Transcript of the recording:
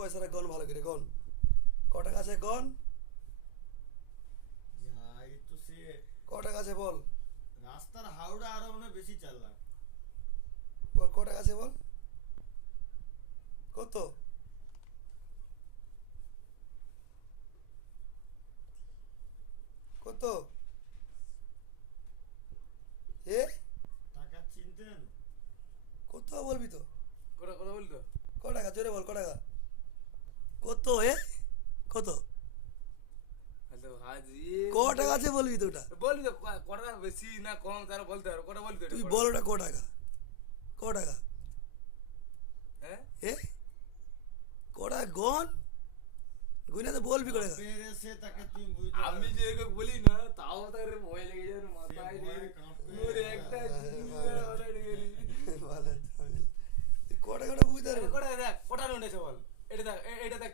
পয়সাটা গন ভালো করে গন। ক টাকা আছে গন? এই তো সে ক টাকা আছে বল? রাস্তার হাওড়া আরো মনে হয় বেশি চাললাম। বল ক টাকা আছে বল? কত? কত? এ টাকা চিনতেন? কত বলবি তো? কথা কথা বলি তো। ক টাকা জোরে বল, ক টাকা? কত এ? কত? হ্যালো হাজি ক টাকা আছে বলবি তো ওটা? বলবি তো কটা বেশি না কম তারা বলতে পারো, কটা বলবি তো তুই এটা, বল ওটা ক টাকা? ক টাকা? হ্যাঁ এ কটা গন গুনে তো বলবি ক টাকা? পেরেছে তাকে তুমি বুঝতে আমি পারবে। যে এরকম বলি না তাও তার ভয় লেগে যাবে মাথায় সে ভয়ে কাঁপে। ওর একটা ভালো ঝামেলা। তুই ক টাকাটা বুঝতে পারবি? কটা দেখ কটা নোট আছে বল, এটা দেখ এটা দেখ